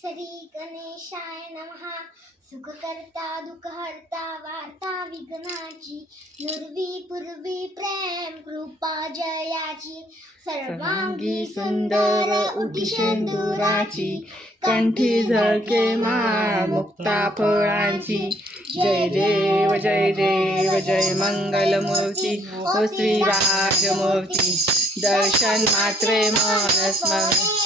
श्री गणेशाय नमः. सुखकर्ता दुःखहर्ता वार्ता विघ्नाची, नुरवी पूर्वी प्रेम कृपा जयाची. सर्वांगी सुंदर उटी शेंदुराची, कंठी झळके माळ मुक्ता फळांची. जय देव जय देव जय मंगलमूर्ती, ओ श्री राजमूर्ती. दर्शन मात्रे मन स्मरणे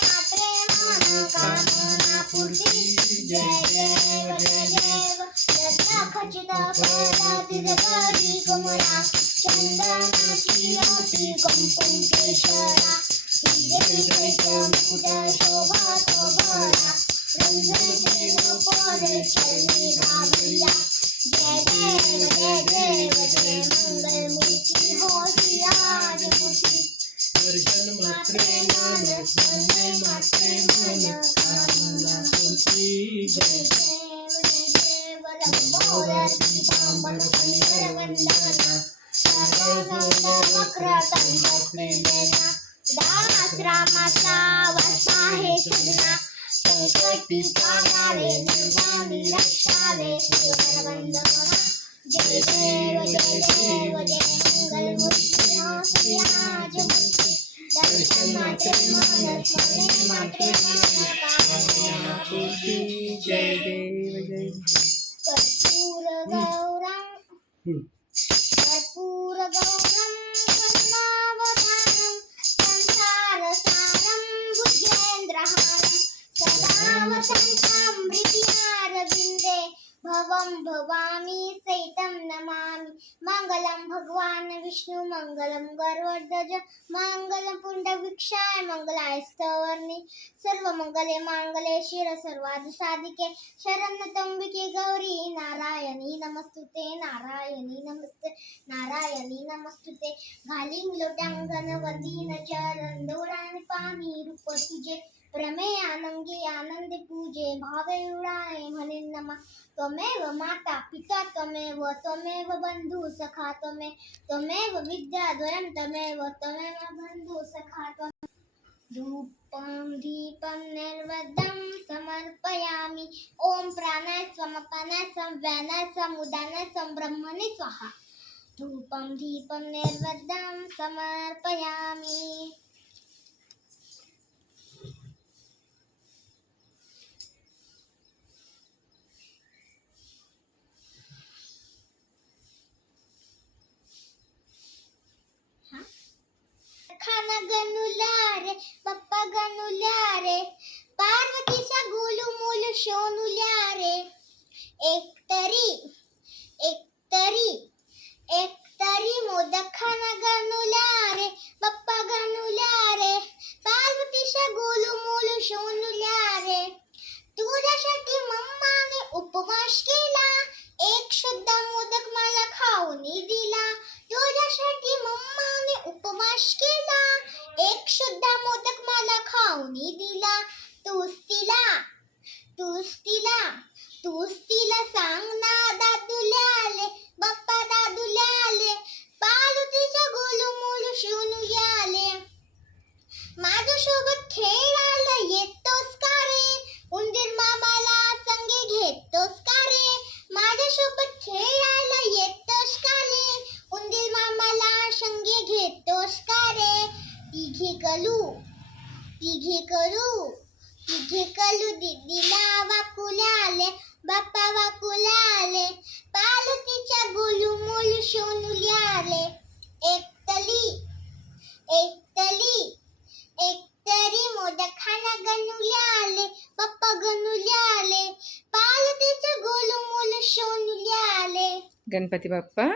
कामना पूर्ती. जय देव जय देव यज्ञ खचित फळ दीर्घायु कुमारा. चंदनाची ओटी कुंकुम केशरा, जय जय मुकुट शोभा शोभरा. रंजते पोरे चरणी घालूया. जय देव जय देव जय मंगलमूर्ती, हो श्री राजमूर्ती. दर्शन मात्रे मन स्मरणे मात्रे मन कामना पूर्ती. जय देव जय देव लंबोदर पीतांबर पंढरवंदना. सर्वगंध वक्रतुंड श्रीनयना. दास रामाचा वाचा हे सजना, संकटी पावावे निर्वाणी रक्षावे श्रीवरवंदना. जय देव जय देव जय मंगलमूर्ती, हो श्री राजमूर्ती. दर्शन मात्रे मन स्मरणे मात्रे मन कामना पूर्ती. जय देव जय कर्पूर गौरम कर्पूर गौरम करुणावतारम. संसार सारम भुजगेंद्रहारम. सदा वसंतं हृदयारविंदे, भवं भवामी सहितं नमामि. मंगलम भगवान विष्णु मंगलम गरुडध्वज मंगलम पुंडरीकाक्षाय मंगलाय स्तवर्णे. सर्वमंगले मांगल्ये शिवे सर्वार्थसाधिके, शरण्ये त्र्यंबके गौरी नारायणी नमस्तुते. नारायणी नमस्ते नारायणी नमस्तुते. घालीन लोटांगण वंदीन चरण, डोळ्यांनी पाणी रूप तुझे. प्रमेयानंगी आनंदे पूजे, भावे उडाळे म्हणे नमा. त्वमेव माता पिता त्वमेव, त्वमेव बंधु सखा त्वमेव, त्वमेव विद्या द्वयं त्वमेव, त्वमेव बंधु सखा त्वमेव. धूपं दीपं नैवेद्यं समर्पयामि. ओम प्राणाय समपानाय समव्यानाय समुदानाय संब्रह्मणे स्वाहा. धूपं दीपं नैवेद्यं समर्पयामि. खाना गणुल्या रे पप्पा गणुल्या रे, पार्वतीचा गोलू मोलू शोनुल्या रे. एकतरी मोदक खाना गणुल्या रे पप्पा गणुल्या रे, पार्वतीचा गोलू मोलू शोनुल्या रे. तुझ्यासाठी मम्माने उपवास केला, एक सुद्धा मोदक मला खाऊन दिला. तुझ्यासाठी मम्माने उपवास केला, एक सुद्धा मोदक मला खाऊन दिला. तूच तिला सांग ना दादूला आले बाप्पा दादूला आले, पार्वतीचा गोलू मोलू शोनू आले. माझ्यासोबत खेळायला येतोस का रे, उंदीर मामाला संगे घेतोस का रे. माझ्यासोबत खेळायला येतोस का रे, उंदीर मामाला संगे घेतोस का रे. तिघे कलू दीदीला वाकुला आले बाप्पा वाकुला आले, पार्वतीच्या गोलू मोलू शोनू आले. एकतरी मोदक खाना गणुल्या आले पप्पा गणुल्या आले, पार्वतीच्या गोलू मोलू शोनू आले. गणपती बाप्पा